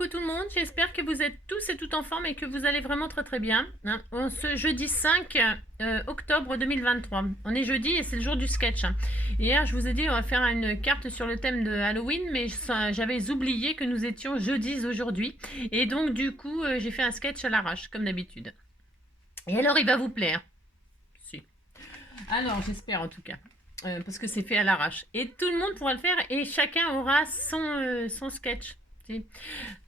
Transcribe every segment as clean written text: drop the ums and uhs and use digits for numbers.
coucou tout le monde, j'espère que vous êtes tous et toutes en forme et que vous allez vraiment très bien. Ce jeudi 5 octobre 2023. On est jeudi et c'est le jour du sketch. Hier je vous ai dit on va faire une carte sur le thème de Halloween, mais j'avais oublié que nous étions jeudis aujourd'hui. Et donc du coup j'ai fait un sketch à l'arrache comme d'habitude. Et alors il va vous plaire. Si. Alors j'espère en tout cas. Parce que c'est fait à l'arrache. Et tout le monde pourra le faire et chacun aura son sketch.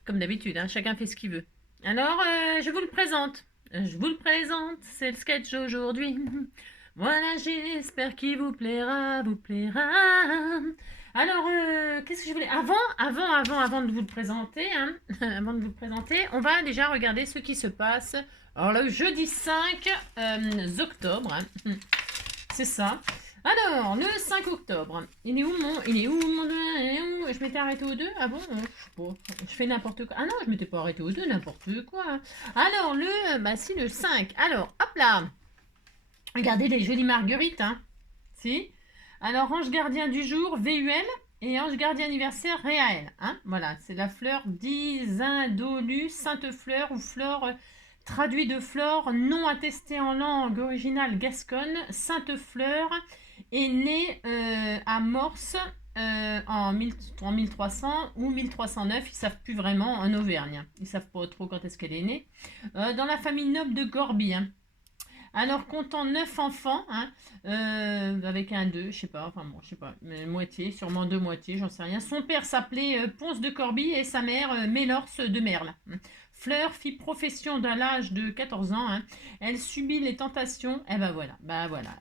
Comme d'habitude, hein, chacun fait ce qu'il veut. Alors, je vous le présente. C'est le sketch d'aujourd'hui. Voilà, j'espère qu'il vous plaira, vous plaira. Alors, qu'est-ce que je voulais... Avant de vous le présenter, hein, avant de vous le présenter, on va déjà regarder ce qui se passe. Alors, le jeudi 5 octobre, hein, c'est ça. Alors, le 5 octobre, il est où mon... Je m'étais arrêtée au 2. Ah bon, je sais pas. Je fais n'importe quoi. Ah non, je m'étais pas arrêtée au 2, n'importe quoi. Alors, le 5. Alors, hop là. Regardez les jolies marguerites, hein. Si. Alors, ange gardien du jour, VUL. Et ange gardien anniversaire, Réal. Hein. Voilà, c'est la fleur d'Isindolu, sainte fleur ou fleur... traduit de flore non attestée en langue originale gasconne, sainte fleur est née à Morse en 1300 ou 1309, ils savent plus vraiment, en Auvergne. Ils savent pas trop quand est-ce qu'elle est née. Dans la famille noble de Gorbie. Hein. Alors, comptant 9 enfants, hein, avec un 2, je sais pas, enfin bon, je sais pas, moitié, sûrement deux moitiés, j'en sais rien. Son père s'appelait Ponce de Corbie et sa mère Mélors de Merle. Fleur fit profession à l'âge de 14 ans. Hein. Elle subit les tentations. Eh ben voilà,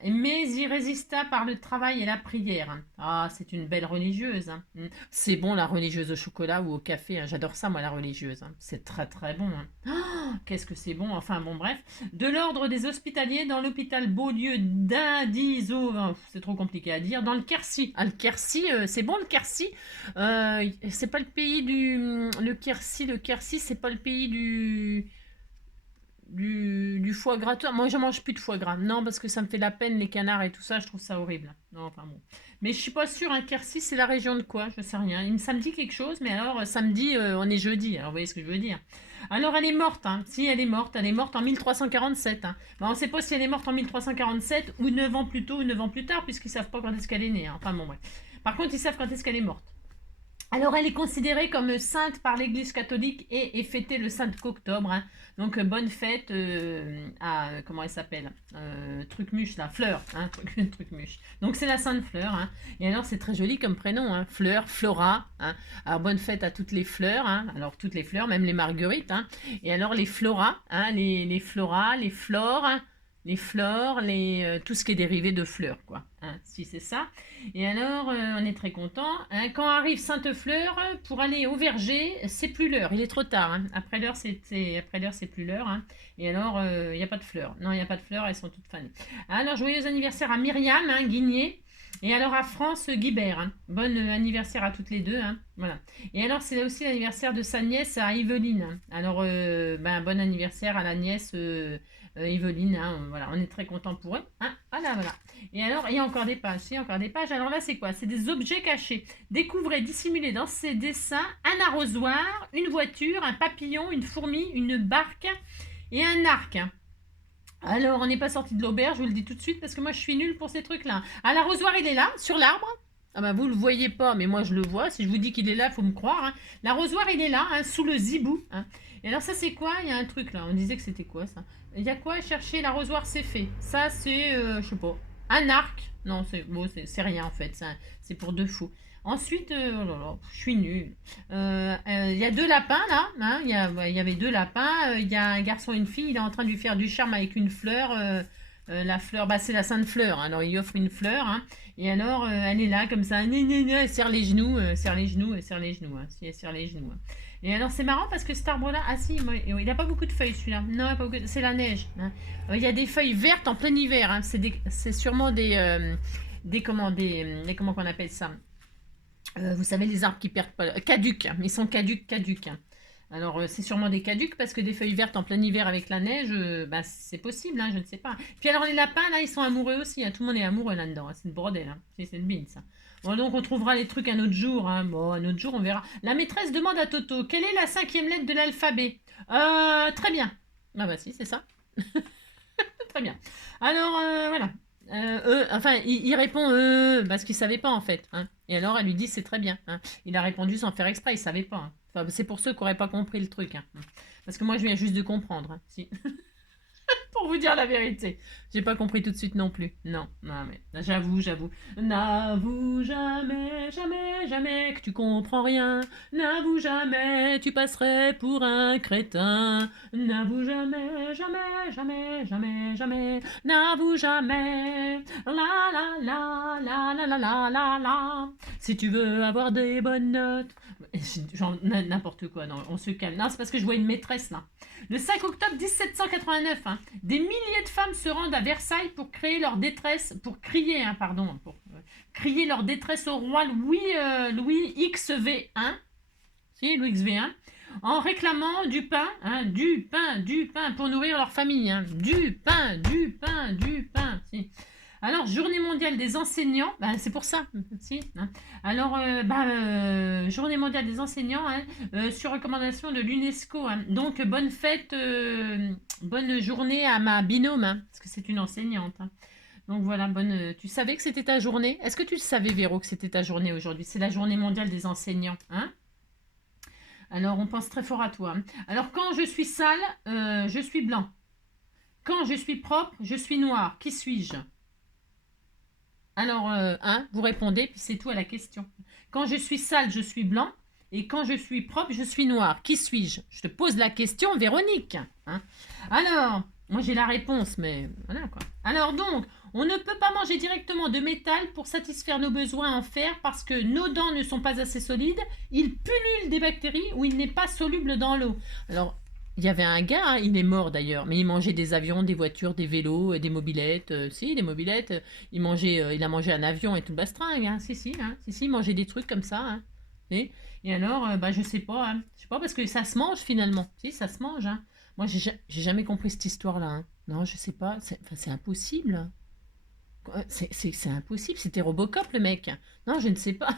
mais y résista par le travail et la prière. Hein. Ah, c'est une belle religieuse. Hein. C'est bon la religieuse au chocolat ou au café. Hein. J'adore ça, moi, la religieuse. Hein. C'est très bon. Hein. Oh, qu'est-ce que c'est bon. Enfin bon, bref. De l'ordre des hospitaliers dans l'hôpital Beaulieu d'Indizo. Oh, c'est trop compliqué à dire. Dans le Quercy. Ah, le Quercy, c'est bon le Quercy. C'est pas le pays du... Le Quercy, c'est pas le pays du foie gras. Moi, je mange plus de foie gras. Non, parce que ça me fait la peine, les canards et tout ça. Je trouve ça horrible. Non, enfin bon. Mais je suis pas sûre. Un Quercy, c'est la région de quoi? Je sais rien. Ça me dit quelque chose, mais alors, samedi, on est jeudi. Alors, vous voyez ce que je veux dire. Alors, elle est morte. Hein. Si, elle est morte. Elle est morte en 1347. Hein. Ben, on ne sait pas si elle est morte en 1347 ou 9 ans plus tôt ou 9 ans plus tard, puisqu'ils savent pas quand est-ce qu'elle est née. Hein. Enfin bon, bref. Par contre, ils savent quand est-ce qu'elle est morte. Alors, elle est considérée comme sainte par l'Église catholique et est fêtée le 5 octobre. Hein. Donc, bonne fête à... Comment elle s'appelle Trucmuche, là, Fleur. Hein, Trucmuche. Donc, c'est la sainte Fleur. Hein. Et alors, c'est très joli comme prénom. Hein. Fleur, Flora. Hein. Alors, bonne fête à toutes les fleurs. Hein. Alors, toutes les fleurs, même les marguerites. Hein. Et alors, les floras. Hein, les floras, les flores. Les flores, tout ce qui est dérivé de fleurs, quoi. Hein, si c'est ça. Et alors, on est très content. Hein, quand arrive Sainte-Fleur, pour aller au verger, c'est plus l'heure. Il est trop tard. Hein. Après l'heure, c'est plus l'heure. Hein. Et alors, il n'y a pas de fleurs. Non, il n'y a pas de fleurs, elles sont toutes fanées. Alors, joyeux anniversaire à Myriam, hein, Guigné. Et alors à France, Guibert. Hein. Bon anniversaire à toutes les deux. Hein. Voilà. Et alors, c'est aussi l'anniversaire de sa nièce à Yveline. Hein. Alors, bon anniversaire à la nièce... Evelyne, hein, voilà, on est très content pour eux. Hein, voilà. Et alors, il y a encore des pages. Alors là, c'est quoi? C'est des objets cachés. Découvrez dissimulés dans ces dessins un arrosoir, une voiture, un papillon, une fourmi, une barque et un arc. Alors, on n'est pas sorti de l'auberge, je vous le dis tout de suite, parce que moi, je suis nulle pour ces trucs-là. Ah, l'arrosoir, il est là, sur l'arbre. Ah bah, vous le voyez pas, mais moi, je le vois. Si je vous dis qu'il est là, il faut me croire. Hein. L'arrosoir, il est là, hein, sous le zibou. Hein. Et alors, ça, c'est quoi? Il y a un truc, là. On disait que c'était quoi, ça? Il y a quoi? Chercher l'arrosoir, c'est fait. Ça, c'est, je sais pas, un arc. Non, c'est rien, en fait. C'est pour deux fous. Ensuite, oh là là, je suis nulle. Il y a deux lapins là. Hein, il y avait deux lapins. Il y a un garçon et une fille. Il est en train de lui faire du charme avec une fleur. La fleur, bah, c'est la sainte fleur. Hein, alors il lui offre une fleur. Hein, et alors elle est là comme ça. Elle serre les genoux. Hein, si elle serre les genoux. Hein. Et alors c'est marrant parce que cet arbre-là, ah si, il n'a pas beaucoup de feuilles celui-là. Non, c'est la neige. Hein. Il y a des feuilles vertes en plein hiver. Hein. C'est sûrement comment qu'on appelle ça? Vous savez, les arbres qui perdent pas... Caducs, ils sont caducs. Alors, c'est sûrement des caducs parce que des feuilles vertes en plein hiver avec la neige, bah, c'est possible, hein, je ne sais pas. Puis alors, les lapins, là, ils sont amoureux aussi. Hein, tout le monde est amoureux là-dedans. Hein, c'est une brodelle. Hein. C'est une bine, ça. Bon, donc on trouvera les trucs un autre jour. Hein. Bon, un autre jour, on verra. La maîtresse demande à Toto, quelle est la 5e lettre de l'alphabet? Très bien. Ah bah si, c'est ça. Très bien. Alors, voilà. Enfin, il répond parce qu'il savait pas en fait. Hein. Et alors, elle lui dit c'est très bien. Hein. Il a répondu sans faire exprès, il savait pas. Hein. Enfin, c'est pour ceux qui n'auraient pas compris le truc. Hein. Parce que moi, je viens juste de comprendre. Hein. Si. Pour vous dire la vérité. J'ai pas compris tout de suite non plus. Non, non, mais j'avoue. N'avoue jamais, jamais, jamais que tu comprends rien. N'avoue jamais, tu passerais pour un crétin. N'avoue jamais, jamais, jamais, jamais, jamais. N'avoue jamais. La la la la la la la la la. Si tu veux avoir des bonnes notes. Genre n'importe quoi, non, on se calme. Non, c'est parce que je vois une maîtresse là. Le 5 octobre 1789, hein, des milliers de femmes se rendent à Versailles pour créer leur détresse, pour crier, hein, pardon, pour crier leur détresse au roi Louis XV1, si, Louis XV1, en réclamant du pain, hein, du pain pour nourrir leur famille, hein, du pain, si. Alors, journée mondiale des enseignants, ben, c'est pour ça, si. Hein. Alors, journée mondiale des enseignants, hein, sur recommandation de l'UNESCO. Hein. Donc, bonne fête, bonne journée à ma binôme, hein, parce que c'est une enseignante. Hein. Donc voilà, tu savais que c'était ta journée? Est-ce que tu le savais, Véro, que c'était ta journée aujourd'hui? C'est la journée mondiale des enseignants. Hein. Alors, on pense très fort à toi. Hein. Alors, quand je suis sale, je suis blanc. Quand je suis propre, je suis noir. Qui suis-je? Alors, vous répondez, puis c'est tout à la question. Quand je suis sale, je suis blanc. Et quand je suis propre, je suis noir. Qui suis-je? Je te pose la question, Véronique. Hein. Alors, moi j'ai la réponse, mais voilà quoi. Alors donc, on ne peut pas manger directement de métal pour satisfaire nos besoins en fer parce que nos dents ne sont pas assez solides. Il pullule des bactéries ou il n'est pas soluble dans l'eau. Alors, il y avait un gars, hein, il est mort d'ailleurs, mais il mangeait des avions, des voitures, des vélos, des mobylettes. Si, des mobylettes. Il a mangé un avion et tout le bastringue. Hein, si, il mangeait des trucs comme ça. Hein, et alors, je sais pas. Hein, je sais pas parce que ça se mange finalement. Si, ça se mange. Hein. Moi, j'ai jamais compris cette histoire-là. Hein. Non, je sais pas. C'est impossible. C'est impossible. C'était Robocop le mec. Non, je ne sais pas.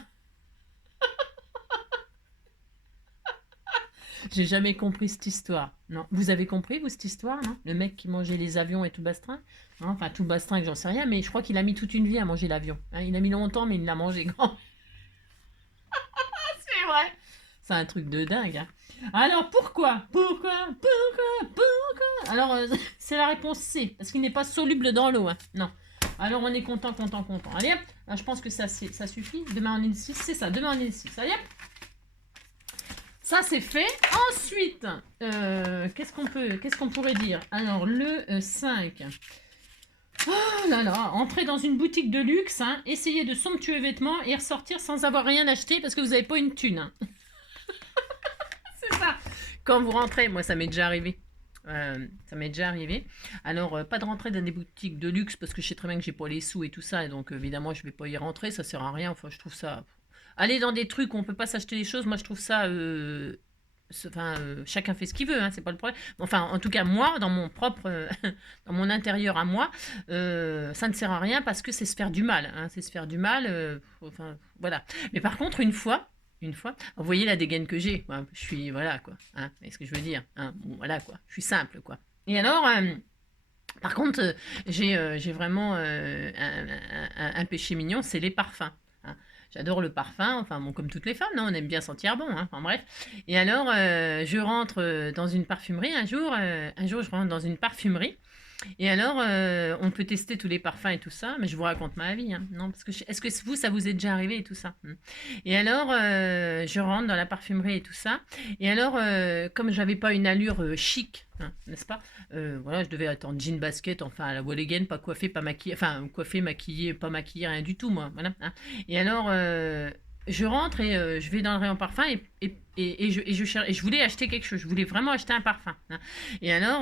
J'ai jamais compris cette histoire. Non. Vous avez compris, vous, cette histoire, non? Le mec qui mangeait les avions et tout bastring? Non, enfin, tout bastring, j'en sais rien, mais je crois qu'il a mis toute une vie à manger l'avion. Hein, il a mis longtemps, mais il l'a mangé grand. C'est vrai. C'est un truc de dingue. Hein. Alors, pourquoi? Alors, c'est la réponse C, parce qu'il n'est pas soluble dans l'eau. Hein. Non. Alors, on est content. Allez, hop. Là, je pense que ça suffit. Demain, on est le 6. C'est ça, demain, on est le 6. Allez, hop. Ça, c'est fait. Ensuite, qu'est-ce qu'on pourrait dire? Alors, le 5. Oh là là, entrer dans une boutique de luxe, hein, essayer de somptueux vêtements et ressortir sans avoir rien acheté parce que vous n'avez pas une thune. Hein. C'est ça. Quand vous rentrez, moi, ça m'est déjà arrivé. Alors, pas de rentrer dans des boutiques de luxe parce que je sais très bien que j'ai pas les sous et tout ça. Et donc, évidemment, je vais pas y rentrer. Ça sert à rien. Enfin, je trouve ça... Aller dans des trucs où on peut pas s'acheter des choses, moi je trouve ça chacun fait ce qu'il veut, hein, c'est pas le problème. Enfin, en tout cas, moi, dans mon propre, dans mon intérieur à moi, ça ne sert à rien parce que c'est se faire du mal. Hein, c'est se faire du mal. Enfin, voilà. Mais par contre, une fois, vous voyez la dégaine que j'ai. Je suis, voilà quoi. Hein, c'est ce que je veux dire. Hein, bon, voilà quoi. Je suis simple quoi. Et alors. Par contre, j'ai vraiment un péché mignon, c'est les parfums. Hein. J'adore le parfum, enfin bon, comme toutes les femmes, non, on aime bien sentir bon, hein, enfin bref. Et alors, je rentre dans une parfumerie un jour, je rentre dans une parfumerie. Et alors, on peut tester tous les parfums et tout ça, mais je vous raconte ma vie, hein, non, parce que est-ce que vous, ça vous est déjà arrivé et tout ça? Et alors, je rentre dans la parfumerie et tout ça, et alors, comme j'avais pas une allure chic, hein, n'est-ce pas? Voilà, je devais être en jean basket, enfin à la Walligan, pas coiffée, pas maquillée, enfin coiffée, maquillée, pas maquillée, rien du tout, moi, voilà. Hein. Et alors, je rentre et je vais dans le rayon parfum et je voulais acheter quelque chose. Je voulais vraiment acheter un parfum. Hein. Et alors,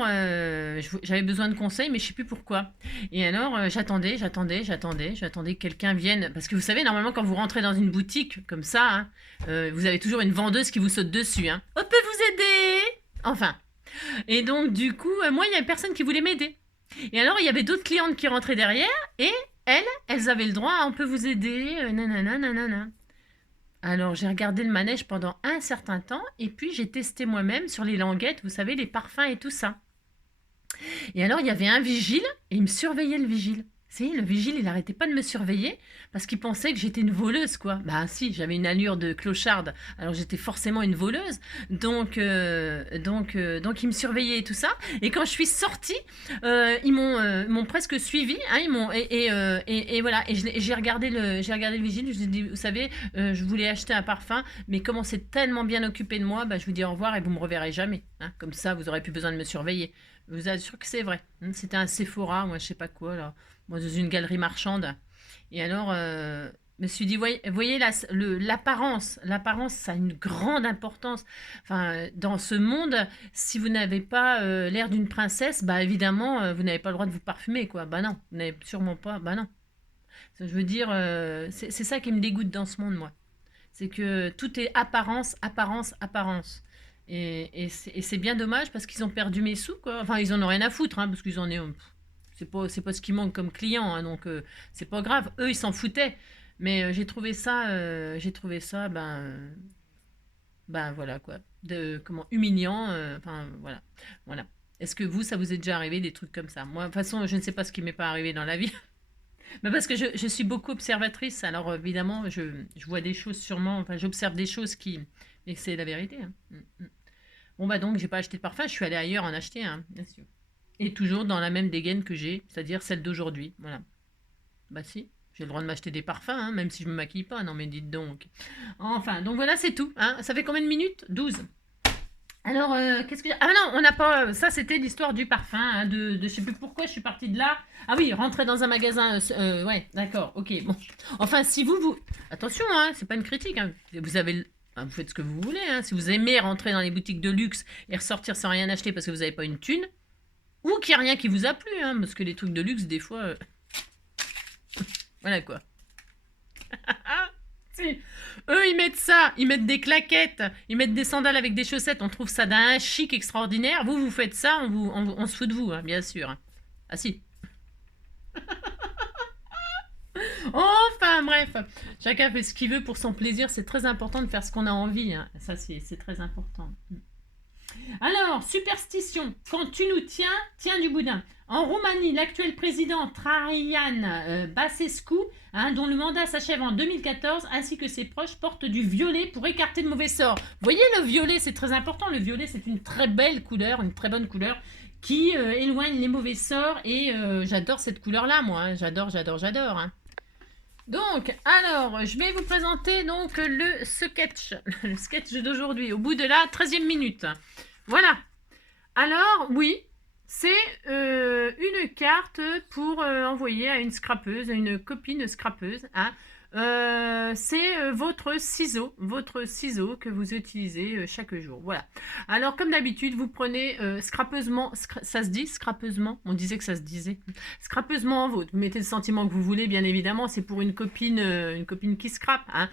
j'avais besoin de conseils, mais je ne sais plus pourquoi. Et alors, j'attendais que quelqu'un vienne. Parce que vous savez, normalement, quand vous rentrez dans une boutique comme ça, hein, vous avez toujours une vendeuse qui vous saute dessus. Hein. On peut vous aider? Enfin. Et donc, du coup, moi, il n'y avait personne qui voulait m'aider. Et alors, il y avait d'autres clientes qui rentraient derrière et elles avaient le droit, on peut vous aider, nanana, nanana. Alors, j'ai regardé le manège pendant un certain temps, et puis j'ai testé moi-même sur les languettes, vous savez, les parfums et tout ça. Et alors, il y avait un vigile, et il me surveillait, le vigile. Si, le vigile, il arrêtait pas de me surveiller parce qu'il pensait que j'étais une voleuse, quoi. Bah si, j'avais une allure de clocharde, alors j'étais forcément une voleuse. Donc, il me surveillait et tout ça. Et quand je suis sortie, ils m'ont presque suivi, hein, et voilà. Et j'ai regardé le vigile. Je lui ai dit, vous savez, je voulais acheter un parfum, mais comme on s'est tellement bien occupé de moi, bah, je vous dis au revoir et vous me reverrez jamais. Hein. Comme ça, vous aurez plus besoin de me surveiller. Je vous assure que c'est vrai. C'était un Sephora, moi je sais pas quoi là. Moi, dans une galerie marchande. Et alors, je me suis dit, voyez l'apparence, ça a une grande importance. Enfin, dans ce monde, si vous n'avez pas l'air d'une princesse, bah évidemment, vous n'avez pas le droit de vous parfumer, quoi. Bah non, vous n'avez sûrement pas, bah non. Je veux dire, c'est ça qui me dégoûte dans ce monde, moi. C'est que tout est apparence, apparence, apparence. Et c'est bien dommage parce qu'ils ont perdu mes sous, quoi. Enfin, ils en ont rien à foutre, hein, parce qu'ils en ont. C'est pas ce qui manque comme client, hein, donc c'est pas grave. Eux, ils s'en foutaient. Mais j'ai trouvé ça, ben voilà quoi, comment humiliant. Enfin voilà, voilà. Est-ce que vous, ça vous est déjà arrivé des trucs comme ça? Moi, de toute façon, je ne sais pas ce qui m'est pas arrivé dans la vie, mais parce que je suis beaucoup observatrice. Alors évidemment, je vois des choses sûrement. Enfin, j'observe des choses qui, mais c'est la vérité. Hein. Bon bah donc, j'ai pas acheté de parfum. Je suis allée ailleurs en acheter, hein, bien sûr. Et toujours dans la même dégaine que j'ai, c'est-à-dire celle d'aujourd'hui. Voilà. Bah si, j'ai le droit de m'acheter des parfums, hein, même si je me maquille pas. Non mais dites donc. Enfin, donc voilà, c'est tout. Hein. Ça fait combien de minutes? 12. Alors, qu'est-ce que... Ah non, on n'a pas... Ça, c'était l'histoire du parfum, hein, je sais plus pourquoi je suis partie de là. Ah oui, rentrer dans un magasin... ouais, d'accord, ok, bon. Enfin, si vous... Attention, hein, c'est pas une critique. Hein. Vous avez... Vous faites ce que vous voulez. Hein. Si vous aimez rentrer dans les boutiques de luxe et ressortir sans rien acheter parce que vous n'avez pas une thune, ou qu'il n'y a rien qui vous a plu, hein, parce que les trucs de luxe, des fois... Voilà quoi. Si. Eux, ils mettent ça, ils mettent des claquettes, ils mettent des sandales avec des chaussettes, on trouve ça d'un chic extraordinaire. Vous faites ça, on se fout de vous, hein, bien sûr. Ah si. Enfin bref, chacun fait ce qu'il veut pour son plaisir, c'est très important de faire ce qu'on a envie. Hein. Ça, c'est très important. Alors, superstition. Quand tu nous tiens, tiens du boudin. En Roumanie, l'actuel président Traian Băsescu, dont le mandat s'achève en 2014, ainsi que ses proches, portent du violet pour écarter le mauvais sort. Vous voyez, le violet, c'est très important. Le violet, c'est une très belle couleur, une très bonne couleur qui éloigne les mauvais sorts. Et j'adore cette couleur-là, moi. Hein. J'adore. Hein. Donc, alors, je vais vous présenter donc le sketch d'aujourd'hui, au bout de la 13e minute. Voilà. Alors, oui, c'est une carte pour envoyer à une scrapeuse, à une copine scrapeuse. Hein. C'est votre ciseau que vous utilisez chaque jour. Voilà. Alors, comme d'habitude, vous prenez scrapeusement, ça se dit scrapeusement, on disait que ça se disait, scrapeusement vous mettez le sentiment que vous voulez, bien évidemment, c'est pour une copine qui scrape. Hein.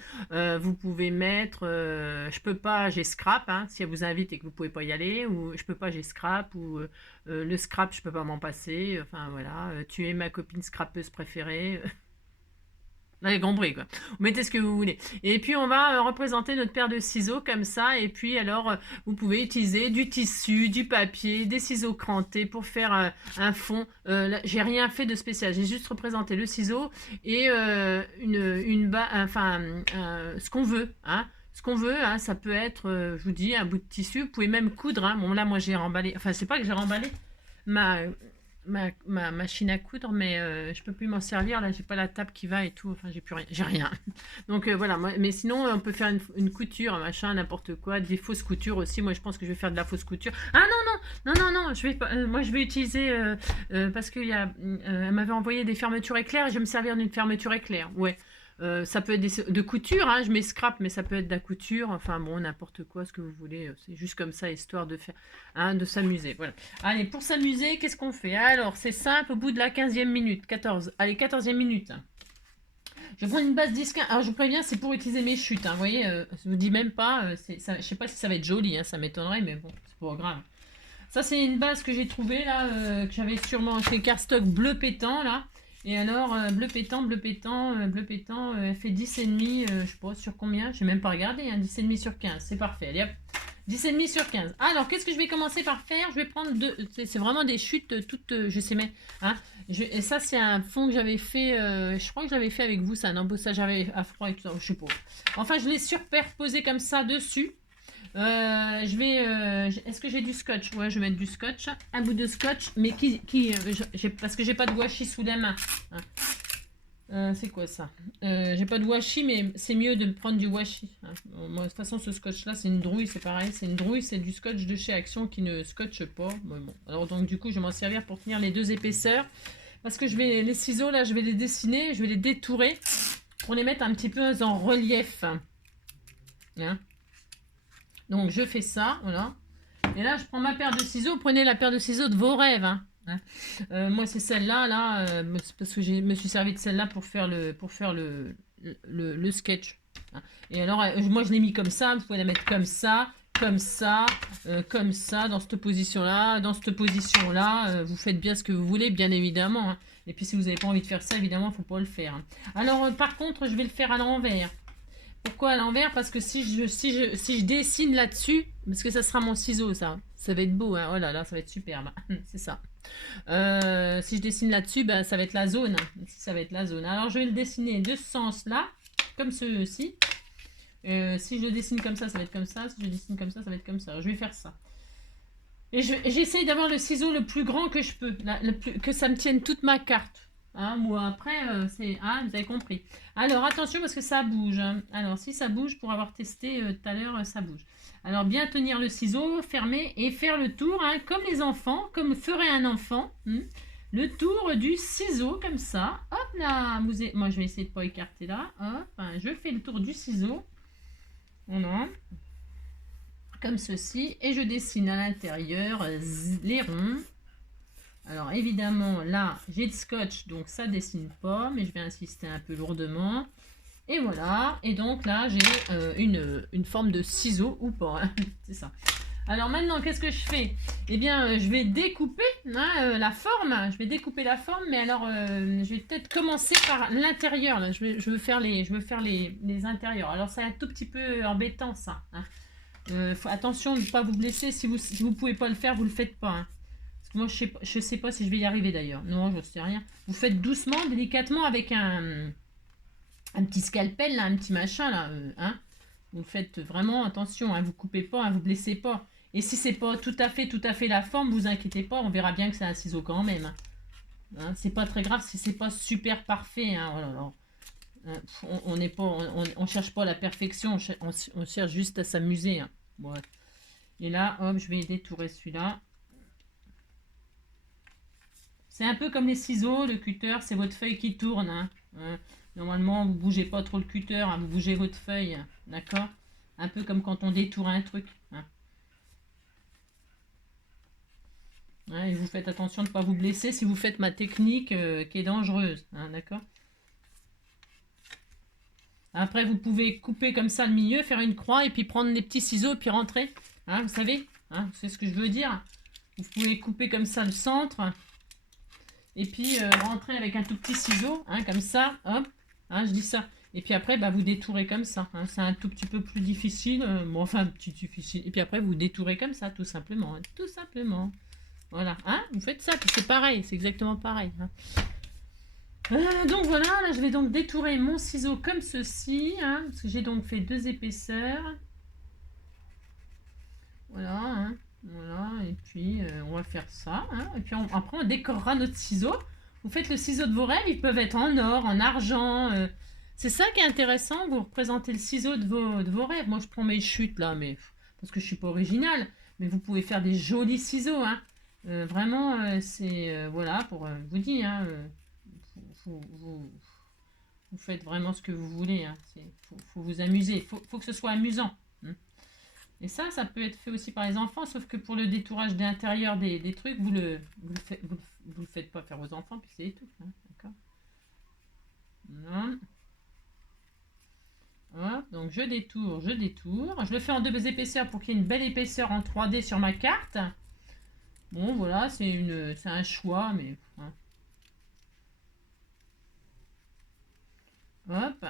Vous pouvez mettre, je peux pas, j'ai scrap, hein, si elle vous invite et que vous pouvez pas y aller, ou je peux pas, j'ai scrap, ou le scrap, je peux pas m'en passer, enfin voilà, tu es ma copine scrapeuse préférée. Vous avez compris, quoi. Vous mettez ce que vous voulez. Et puis, on va représenter notre paire de ciseaux comme ça. Et puis, alors, vous pouvez utiliser du tissu, du papier, des ciseaux crantés pour faire un fond. Là, j'ai rien fait de spécial. J'ai juste représenté le ciseau et ce qu'on veut. Hein. Ce qu'on veut, hein, ça peut être, je vous dis, un bout de tissu. Vous pouvez même coudre. Hein. Bon, là, moi, j'ai remballé. Enfin, c'est pas que j'ai remballé ma machine à coudre, mais je peux plus m'en servir. Là, j'ai pas la table qui va et tout. Enfin, j'ai plus rien. J'ai rien. Donc voilà. Mais sinon, on peut faire une couture, un machin, n'importe quoi. Des fausses coutures aussi. Moi, je pense que je vais faire de la fausse couture. Ah non. Je vais pas, moi, je vais utiliser parce que elle m'avait envoyé des fermetures éclairs et je vais me servir d'une fermeture éclair. Ouais. Ça peut être de couture, hein, je mets scrap, mais ça peut être de la couture, enfin bon, n'importe quoi, ce que vous voulez, c'est juste comme ça, histoire de faire, hein, de s'amuser, voilà. Allez, pour s'amuser, qu'est-ce qu'on fait? Alors, c'est simple, au bout de la 15e minute, 14e minute. Je vais prendre une base disque, alors je vous préviens, c'est pour utiliser mes chutes, hein, vous voyez, je vous dis même pas, je sais pas si ça va être joli, hein, ça m'étonnerait, mais bon, c'est pas grave. Ça, c'est une base que j'ai trouvée, là, que j'avais sûrement chez Cardstock bleu pétant, là. Et alors, bleu pétant, elle fait 10,5, je sais pas sur combien, j'ai même pas regardé, hein, 10,5 sur 15, c'est parfait, allez hop, 10,5 sur 15. Alors, qu'est-ce que je vais commencer par faire? Je vais prendre deux, c'est vraiment des chutes toutes, je sais même, hein, et ça c'est un fond que j'avais fait, je crois que j'avais fait avec vous, ça, non, ça j'avais à froid et tout ça, je sais pas. Enfin, je l'ai superposé comme ça dessus. Est-ce que j'ai du scotch? Ouais, je vais mettre du scotch. Un bout de scotch, mais parce que j'ai pas de washi sous la main. Hein. C'est quoi ça? J'ai pas de washi, mais c'est mieux de prendre du washi. Hein. Moi, de toute façon, ce scotch-là, c'est une drouille, c'est pareil. C'est une drouille, c'est du scotch de chez Action qui ne scotche pas. Bon. Alors, donc, du coup, je vais m'en servir pour tenir les deux épaisseurs. Parce que les ciseaux, là, je vais les dessiner, je vais les détourer pour les mettre un petit peu en relief. Hein. Donc je fais ça, voilà. Et là, je prends ma paire de ciseaux. Prenez la paire de ciseaux de vos rêves. Hein. Moi, c'est celle-là, parce que je me suis servi de celle-là pour faire le sketch. Hein. Et alors, moi, je l'ai mis comme ça. Vous pouvez la mettre comme ça, comme ça, dans cette position-là, dans cette position-là. Vous faites bien ce que vous voulez, bien évidemment. Hein. Et puis, si vous n'avez pas envie de faire ça, évidemment, il ne faut pas le faire. Hein. Alors, par contre, je vais le faire à l'envers. Pourquoi à l'envers? Parce que si je dessine là-dessus, parce que ça sera mon ciseau, ça va être beau, hein. Oh là là, ça va être superbe, c'est ça. Si je dessine là-dessus, ben, ça va être la zone, ça va être la zone. Alors je vais le dessiner de ce sens-là, comme ceci. Si je le dessine comme ça va être comme ça. Si je le dessine comme ça va être comme ça. Je vais faire ça. Et j'essaye d'avoir le ciseau le plus grand que je peux, que ça me tienne toute ma carte. Hein, moi, après, c'est... Ah, vous avez compris. Alors, attention parce que ça bouge. Hein. Alors, si ça bouge, pour avoir testé tout à l'heure, ça bouge. Alors, bien tenir le ciseau, fermer et faire le tour, hein, comme les enfants, comme ferait un enfant. Le tour du ciseau, comme ça. Hop là. Moi, je vais essayer de ne pas écarter là. Hop, hein, je fais le tour du ciseau. Voilà. Comme ceci. Et je dessine à l'intérieur les ronds. Alors évidemment, là, j'ai le scotch, donc ça dessine pas, mais je vais insister un peu lourdement. Et voilà, et donc là, j'ai une forme de ciseau ou pas, hein. C'est ça. Alors maintenant, qu'est-ce que je fais? Eh bien, je vais découper la forme. Je vais découper la forme, mais alors, je vais peut-être commencer par l'intérieur. Je veux faire les intérieurs. Alors, c'est un tout petit peu embêtant, ça. Hein. Attention de ne pas vous blesser. Si vous pouvez pas le faire, vous le faites pas. Hein. Moi, je sais pas si je vais y arriver d'ailleurs. Non, je sais rien. Vous faites doucement, délicatement avec un petit scalpel, là, un petit machin, là. Hein. Vous faites vraiment attention, hein, vous coupez pas, hein, vous blessez pas. Et si c'est pas tout à fait la forme, vous inquiétez pas, on verra bien que c'est un ciseau quand même. Hein, c'est pas très grave si c'est pas super parfait. Hein, oh là là. On n'est pas, on cherche pas la perfection, on cherche juste à s'amuser. Hein. Bon. Et là, hop, je vais détourer celui-là. C'est un peu comme les ciseaux, le cutter, c'est votre feuille qui tourne. Hein. Normalement, vous ne bougez pas trop le cutter, hein, vous bougez votre feuille, d'accord? Un peu comme quand on détourne un truc. Hein. Hein, et vous faites attention de ne pas vous blesser si vous faites ma technique qui est dangereuse, hein, d'accord? Après, vous pouvez couper comme ça le milieu, faire une croix et puis prendre des petits ciseaux et puis rentrer. Hein, vous savez? Hein, c'est ce que je veux dire. Vous pouvez couper comme ça le centre. Et puis rentrer avec un tout petit ciseau, hein, comme ça, hop, hein, je dis ça. Et puis après, bah, vous détourez comme ça. Hein, c'est un tout petit peu plus difficile, bon, enfin, petit difficile. Et puis après, vous détourez comme ça, tout simplement. Hein, tout simplement. Voilà, hein, vous faites ça, c'est pareil, c'est exactement pareil. Hein. Donc voilà, là, je vais donc détourer mon ciseau comme ceci, hein, parce que j'ai donc fait 2 épaisseurs. Voilà, hein. Voilà, et puis on va faire ça. Hein, et puis après, on décorera notre ciseau. Vous faites le ciseau de vos rêves, ils peuvent être en or, en argent. C'est ça qui est intéressant, vous représentez le ciseau de vos rêves. Moi, je prends mes chutes là, mais parce que je suis pas originale. Mais vous pouvez faire des jolis ciseaux. Hein. Vraiment, c'est voilà, pour vous dire, hein, vous faites vraiment ce que vous voulez. Hein. Faut vous amuser. Faut que ce soit amusant. Hein. Et ça peut être fait aussi par les enfants, sauf que pour le détourage de l'intérieur des trucs, vous le faites pas faire aux enfants, puis c'est tout. Hein, d'accord. Hop, donc je détourne. Je le fais en 2 épaisseurs pour qu'il y ait une belle épaisseur en 3D sur ma carte. Bon, voilà, c'est un choix, mais... Hein. Hop.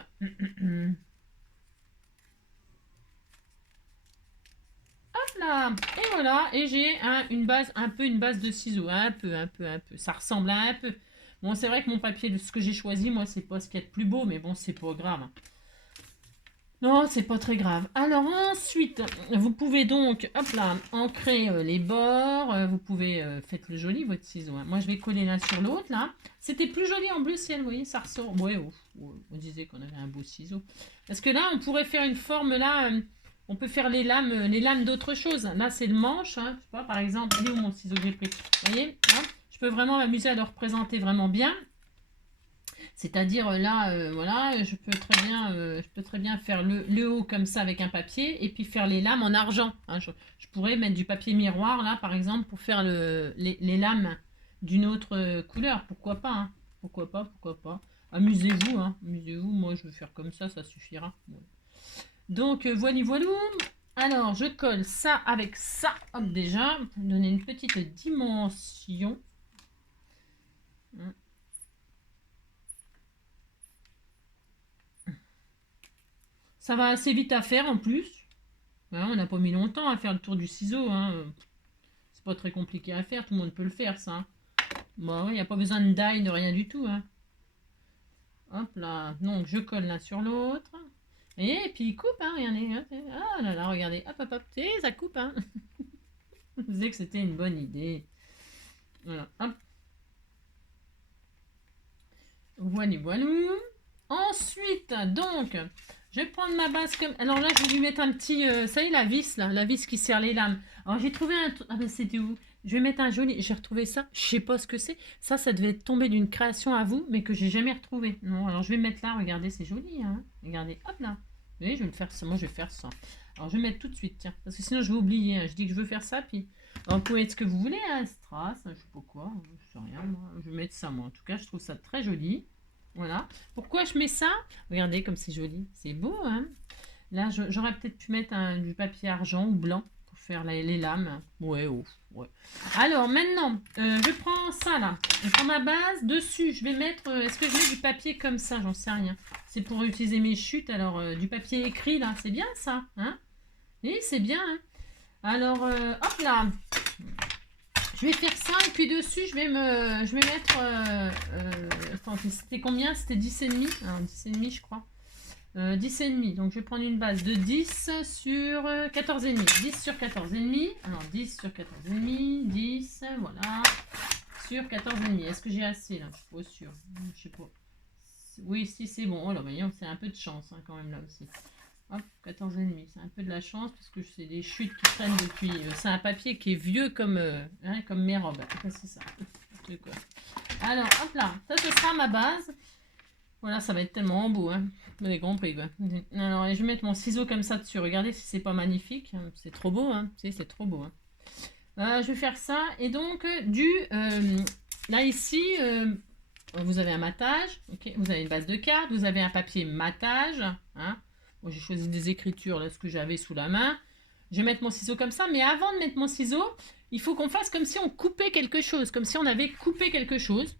Hop là. Et voilà. Et j'ai une base, une base de ciseaux. Un peu. Ça ressemble à un peu. Bon, c'est vrai que mon papier, ce que j'ai choisi, moi, c'est pas ce qu'il y a de plus beau, mais bon, c'est pas grave. Non, c'est pas très grave. Alors ensuite, vous pouvez donc, hop là, ancrer les bords. Vous pouvez, faites-le joli votre ciseau. Hein. Moi, je vais coller l'un sur l'autre là. C'était plus joli en bleu ciel, vous voyez, ça ressort. Ouais, on disait qu'on avait un beau ciseau. Parce que là, on pourrait faire une forme là. On peut faire les lames d'autre chose. Là, c'est le manche. Hein. Je sais pas, par exemple, il est où mon ciseau que j'ai pris? Vous voyez, hein, je peux vraiment m'amuser à le représenter vraiment bien. C'est-à-dire là, voilà, je peux très bien faire le haut comme ça avec un papier et puis faire les lames en argent. Hein. Je pourrais mettre du papier miroir là, par exemple, pour faire les lames d'une autre couleur. Pourquoi pas, hein. Pourquoi pas. Amusez-vous, hein. Amusez-vous. Moi, je vais faire comme ça suffira. Ouais. Donc, voilà. Alors, je colle ça avec ça. Hop, déjà, pour donner une petite dimension. Ça va assez vite à faire en plus. Hein, on n'a pas mis longtemps à faire le tour du ciseau. Hein. C'est pas très compliqué à faire, tout le monde peut le faire ça. Bon, il n'y a pas besoin de die, de rien du tout. Hein. Hop là, donc je colle l'un sur l'autre. Et puis il coupe, hein, regardez. Ah là là, regardez, hop, ça coupe. Hein. Je me disais que c'était une bonne idée. Voilà, hop. Voilà. Ensuite, donc, je vais prendre ma base comme... Alors là, je vais lui mettre un petit... ça y est, la vis, là. La vis qui serre les lames. Alors, j'ai trouvé un... Ah ben, c'était où? Je vais mettre un joli... J'ai retrouvé ça. Je sais pas ce que c'est. Ça devait tomber d'une création à vous, mais que j'ai jamais retrouvé. Non, alors je vais mettre là. Regardez, c'est joli, hein. Regardez, hop là. Vous voyez, je vais le faire ça. Moi, je vais faire ça. Alors, je vais mettre tout de suite, tiens. Parce que sinon, je vais oublier. Hein. Je dis que je veux faire ça, puis... Alors, vous pouvez mettre ce que vous voulez, hein. Strass, je sais pas quoi. Je sais rien, moi. Je vais mettre ça, moi. En tout cas, je trouve ça très joli. Voilà. Pourquoi je mets ça? Regardez comme c'est joli. C'est beau, hein? Là, j'aurais peut-être pu mettre du papier argent ou blanc pour faire les lames. Ouais. Alors, maintenant, je prends ça, là. Je prends ma base. Dessus, je vais mettre... Est-ce que je mets du papier comme ça? J'en sais rien. C'est pour utiliser mes chutes. Alors, du papier écrit, là. C'est bien, ça, hein? Oui, c'est bien, hein? Alors, hop là. Je vais faire ça et puis dessus je vais mettre attends, c'était combien? C'était 10,5. Alors 10,5 je crois. 10,5. Donc je vais prendre une base de 10 sur 14,5. 10 sur 14,5. Alors 10 sur 14,5. 10, voilà. Sur 14,5. Est-ce que j'ai assez là? Je suis pas sûre. Je sais pas. Oui, si c'est bon. Oh là, voyons, c'est un peu de chance hein, quand même là aussi. Hop, 14,5. C'est un peu de la chance parce que c'est des chutes qui traînent depuis. C'est un papier qui est vieux comme mes robes. C'est ça. Alors, hop là. Ça, ce sera ma base. Voilà, ça va être tellement beau. Hein. Vous avez compris quoi. Alors, je vais mettre mon ciseau comme ça dessus. Regardez si c'est pas magnifique. C'est trop beau. Hein. C'est trop beau. Hein. Je vais faire ça. Et donc, là, ici. Vous avez un matage. Okay. Vous avez une base de cartes. Vous avez un papier matage. Hein. Bon, j'ai choisi des écritures, là, ce que j'avais sous la main. Je vais mettre mon ciseau comme ça, mais avant de mettre mon ciseau, il faut qu'on fasse comme si on coupait quelque chose, comme si on avait coupé quelque chose.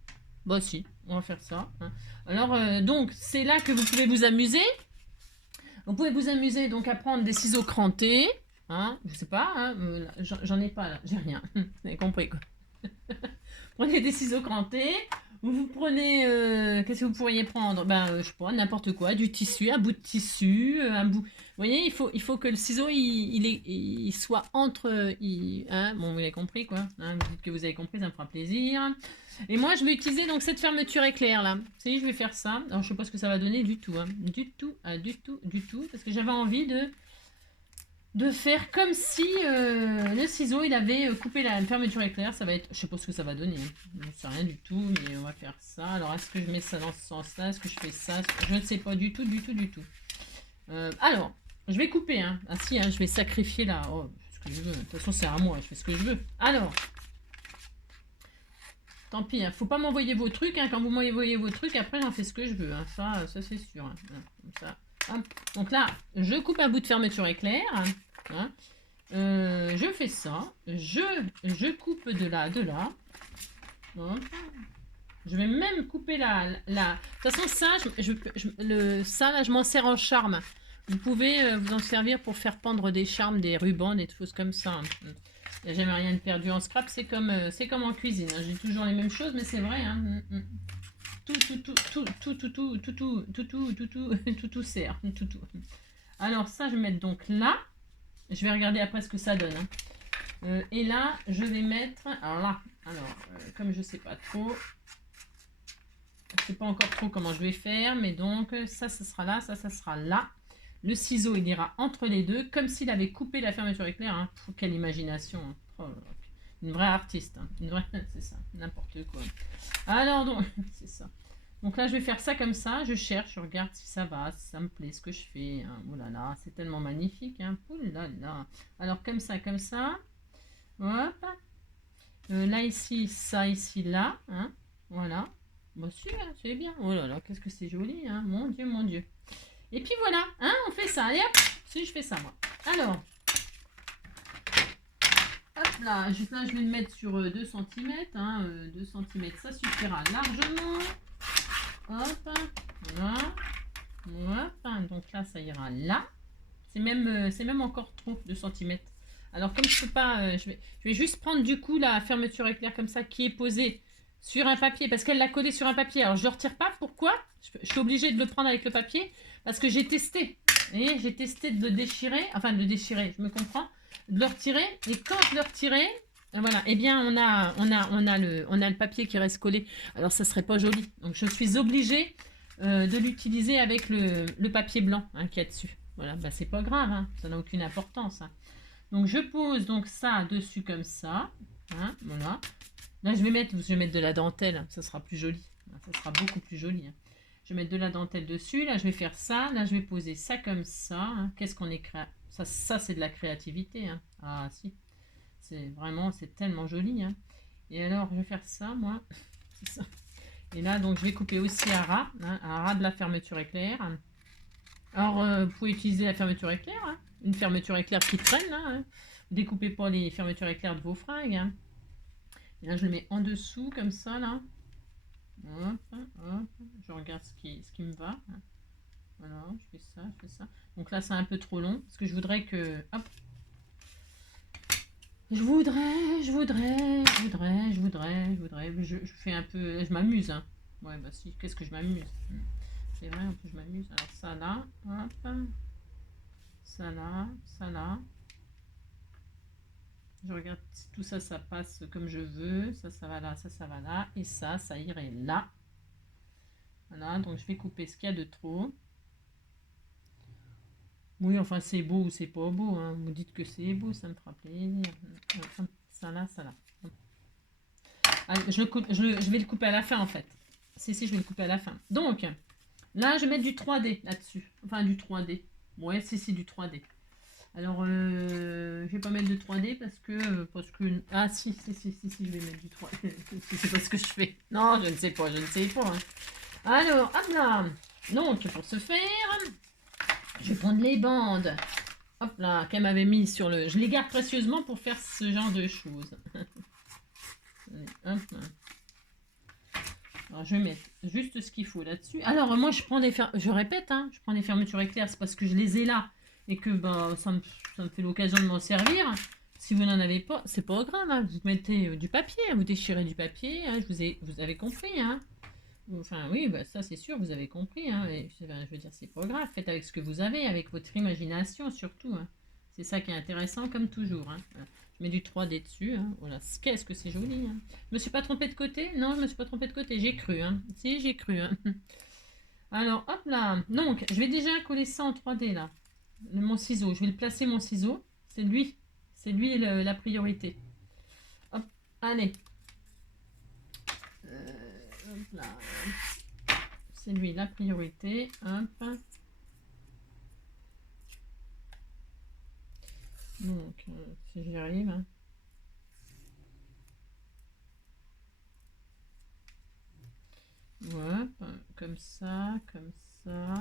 Bah si, on va faire ça. Hein. Alors, donc, c'est là que vous pouvez vous amuser. Vous pouvez vous amuser donc à prendre des ciseaux crantés. Hein, je sais pas, hein, j'en ai pas là, j'ai rien. Vous avez compris quoi. Prenez des ciseaux crantés. Vous prenez, qu'est-ce que vous pourriez prendre? Je sais pas, n'importe quoi, du tissu, un bout de tissu, un bout... Vous voyez, il faut que le ciseau, il soit entre... hein, bon, vous avez compris, quoi. Hein, vous dites que vous avez compris, ça me fera plaisir. Et moi, je vais utiliser donc cette fermeture éclair, là. Vous savez, je vais faire ça. Alors, je sais pas ce que ça va donner du tout. Hein. Du tout. Parce que j'avais envie de faire comme si le ciseau il avait coupé la fermeture éclair. Ça va être, je sais pas ce que ça va donner, hein. Je ne sais rien du tout, mais on va faire ça. Alors est-ce que je mets ça dans ce sens là, est-ce que je fais ça? Je ne sais pas du tout. Alors je vais couper, hein. Ah si, hein, je vais sacrifier là. Oh, je fais ce que je veux. De toute façon c'est à moi, je fais ce que je veux. Alors tant pis, hein. Faut pas m'envoyer vos trucs, hein. Quand vous m'envoyez vos trucs, après j'en fais ce que je veux, hein. Ça c'est sûr, hein. Comme ça. Hop. Donc là, je coupe un bout de fermeture éclair. Hein. Je fais ça. Je coupe de là. Hop. Je vais même couper la... De toute façon, ça, ça là, je m'en sers en charme. Vous pouvez vous en servir pour faire pendre des charmes, des rubans, des choses comme ça. Hein. Il n'y a jamais rien de perdu en scrap. C'est comme en cuisine. Hein. J'ai toujours les mêmes choses, mais c'est vrai. Hein. Tout sert. Tout. Alors ça, je vais mettre donc là. Je vais regarder après ce que ça donne. Hein. Et là, je vais mettre... Alors là, comme je sais pas trop... Je sais pas encore trop comment je vais faire, mais donc ça sera là, ça sera là. Le ciseau, il ira entre les deux, comme s'il avait coupé la fermeture éclair. Hein. Quelle imagination. Hein. Oh, une vraie artiste. Hein. Une vraie... C'est ça, n'importe quoi. Alors donc, c'est ça. Donc là, je vais faire ça comme ça. Je cherche, je regarde si ça va, si ça me plaît, ce que je fais. Hein. Oh là là, c'est tellement magnifique. Hein. Oh là là. Alors comme ça, comme ça. Hop. Là, ici, ça, ici, là. Hein. Voilà. Bah si, hein, c'est bien. Oh là là, qu'est-ce que c'est joli. Hein. Mon Dieu, mon Dieu. Et puis voilà, hein, on fait ça. Allez hop, si je fais ça moi. Alors, hop là, là je vais le mettre sur 2 cm. Hein, 2 cm, ça suffira largement. Hop, voilà. Hop, donc là, ça ira là. C'est même encore trop, 2 cm. Alors comme je peux pas, je vais juste prendre du coup la fermeture éclair comme ça qui est posée sur un papier parce qu'elle l'a collé sur un papier. Alors je le retire pas, pourquoi? Je suis obligée de le prendre avec le papier parce que j'ai testé. Et j'ai testé de le déchirer, enfin de le déchirer, je me comprends, de le retirer. Et quand je le retirais, voilà, eh bien on a le papier qui reste collé. Alors ça serait pas joli. Donc je suis obligée de l'utiliser avec le papier blanc hein, qui est dessus. Voilà, bah c'est pas grave, hein, ça n'a aucune importance. Hein. Donc je pose donc ça dessus comme ça. Hein, voilà. Là je vais mettre de la dentelle, hein, ça sera plus joli. Ça sera beaucoup plus joli. Hein. Je vais mettre de la dentelle dessus. Là je vais faire ça. Là je vais poser ça comme ça. Hein. Qu'est-ce qu'on est créa... Ça c'est de la créativité. Hein. Ah si. C'est tellement joli. Hein. Et alors je vais faire ça moi. C'est ça. Et là donc je vais couper aussi à ras de la fermeture éclair. Alors vous pouvez utiliser la fermeture éclair. Hein. Une fermeture éclair qui traîne. Là, hein. Découpez pas les fermetures éclair de vos fringues. Hein. Et là je le mets en dessous comme ça là. Hop, hop. Je regarde ce qui me va. Voilà, je fais ça, je fais ça. Donc là c'est un peu trop long parce que je voudrais que... Hop. Je fais un peu... Je m'amuse. Hein. Ouais, bah si, qu'est-ce que je m'amuse. C'est vrai, en plus je m'amuse. Alors ça là, hop. Ça là, ça là. Je regarde si tout ça, ça passe comme je veux. Ça va là, ça va là. Et ça irait là. Voilà, donc je vais couper ce qu'il y a de trop. Oui, enfin c'est beau ou c'est pas beau. Hein. Vous dites que c'est beau, ça me fera plaisir. Ça là, ça là. Allez, je vais le couper à la fin en fait. Si, je vais le couper à la fin. Donc, là, je vais mettre du 3D là-dessus. Enfin, du 3D. Ouais, si, du 3D. Alors, je vais pas mettre de 3D parce que... Ah, si, je vais mettre du 3D. C'est pas ce que je fais. Non, je ne sais pas. Hein. Alors, hop là. Donc, pour ce faire, je vais prendre les bandes. Hop là, qu'elle m'avait mis sur le... Je les garde précieusement pour faire ce genre de choses. Hop là. Alors, je vais mettre juste ce qu'il faut là-dessus. Alors, moi, je répète, hein, je prends des fermetures éclair, c'est parce que je les ai là et que bah, ça me fait l'occasion de m'en servir. Si vous n'en avez pas, c'est pas grave. Hein, vous mettez du papier, vous déchirez du papier. Hein, vous avez compris. Hein. Enfin, oui, bah, ça, c'est sûr, vous avez compris. Hein, et, je veux dire, c'est pas grave. Faites avec ce que vous avez, avec votre imagination surtout. Hein. C'est ça qui est intéressant, comme toujours. Hein. Je mets du 3D dessus. Hein. Voilà. Qu'est-ce que c'est joli. Hein. Je me suis pas trompée de côté? Non, je me suis pas trompée de côté. J'ai cru. Hein. Si, j'ai cru. Hein. Alors, hop là. Donc, je vais déjà coller ça en 3D là. Mon ciseau. Je vais le placer, mon ciseau. C'est lui. C'est lui la priorité. Hop. Allez. Hop là. C'est lui la priorité. Hop. Donc, si j'y arrive. Hein. Hop, comme ça, comme ça.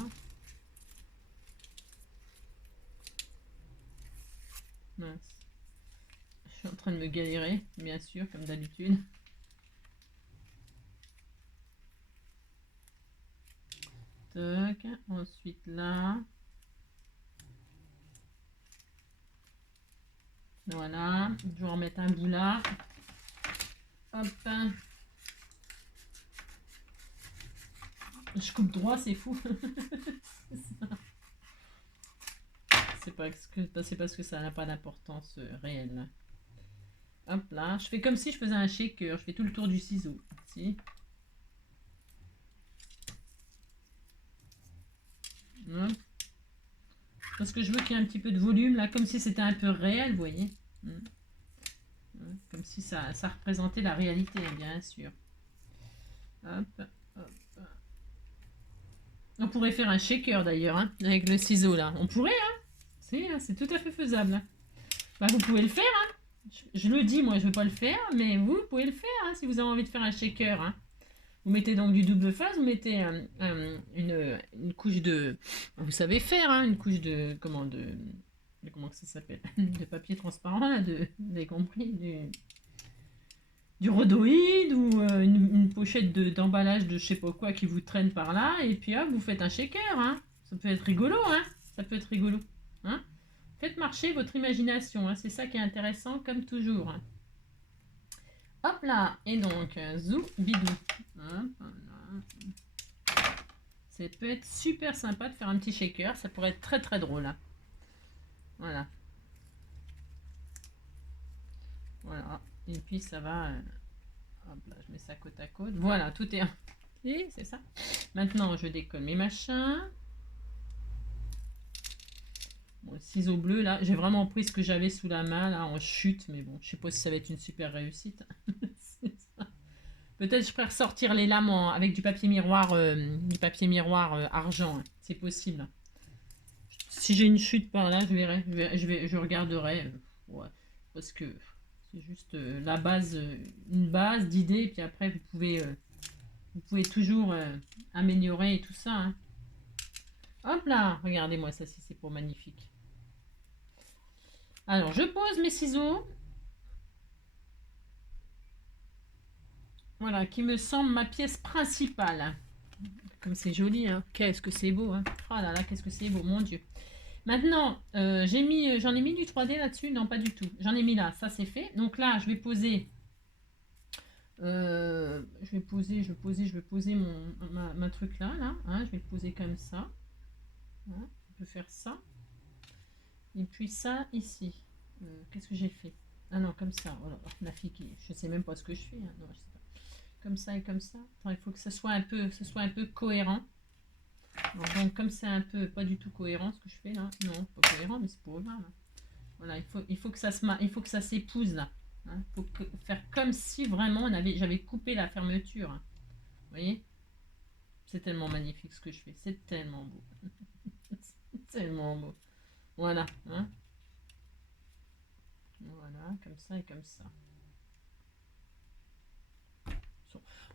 Mince. Je suis en train de me galérer, bien sûr, comme d'habitude. Toc. Ensuite là. Voilà. Je vais en mettre un bout là. Hop. Je coupe droit, c'est fou. C'est parce que ça n'a pas d'importance réelle. Hop là. Je fais comme si je faisais un shaker. Je fais tout le tour du ciseau. Si. Hop. Parce que je veux qu'il y ait un petit peu de volume là, comme si c'était un peu réel, vous voyez. Comme si ça représentait la réalité, bien sûr. Hop, hop. On pourrait faire un shaker d'ailleurs, hein, avec le ciseau là. On pourrait, hein. C'est tout à fait faisable. Hein. Bah, vous pouvez le faire, hein. Je le dis, moi je ne veux pas le faire, mais vous pouvez le faire hein, si vous avez envie de faire un shaker. Hein. Vous mettez donc du double face, vous mettez une couche de... Vous savez faire, hein, une couche de... Comment ça s'appelle? De papier transparent, là, vous avez compris, du rhodoïde ou une pochette d'emballage de je sais pas quoi qui vous traîne par là, et puis hop, vous faites un shaker. Hein. Ça peut être rigolo, hein. Ça peut être rigolo. Hein. Faites marcher votre imagination, hein. C'est ça qui est intéressant, comme toujours. Hein. Hop là, et donc, zou, bidou. Hop, voilà. Ça peut être super sympa de faire un petit shaker, ça pourrait être très très drôle. Hein. Voilà. Voilà. Et puis ça va... hop là, je mets ça côte à côte. Voilà, tout est... Et c'est ça. Maintenant, je décolle mes machins. Bon, le ciseau bleu, là, j'ai vraiment pris ce que j'avais sous la main, là, en chute. Mais bon, je sais pas si ça va être une super réussite. Peut-être je pourrais ressortir les lames avec du papier miroir argent. Hein. C'est possible. Si j'ai une chute par là, je verrai. Je regarderai. Ouais, parce que c'est juste la base, une base d'idées. Puis après, vous pouvez toujours améliorer et tout ça. Hein. Hop là, regardez-moi ça, si c'est pour magnifique. Alors, je pose mes ciseaux. Voilà, qui me semble ma pièce principale. Comme c'est joli, hein. Qu'est-ce que c'est beau, hein. Oh là là, qu'est-ce que c'est beau, mon Dieu. Maintenant, j'en ai mis du 3D là-dessus. Non, pas du tout. J'en ai mis là, ça c'est fait. Donc là, je vais poser... je vais poser ma truc là. Hein, je vais le poser comme ça. Hein, on peut faire ça. Et puis ça, ici. Qu'est-ce que j'ai fait? Ah non, comme ça. Voilà, la fille qui... Je sais même pas ce que je fais. Hein. Non, je sais pas. Comme ça et comme ça. Attends, il faut que ça soit un peu cohérent. Donc comme c'est un peu pas du tout cohérent ce que je fais là, non, pas cohérent, mais c'est pas grave. Hein. Voilà, il faut que ça s'épouse là. Hein. Il faut faire comme si vraiment j'avais coupé la fermeture. Hein. Vous voyez? C'est tellement magnifique ce que je fais, c'est tellement beau. C'est tellement beau. Voilà. Hein. Voilà, comme ça et comme ça.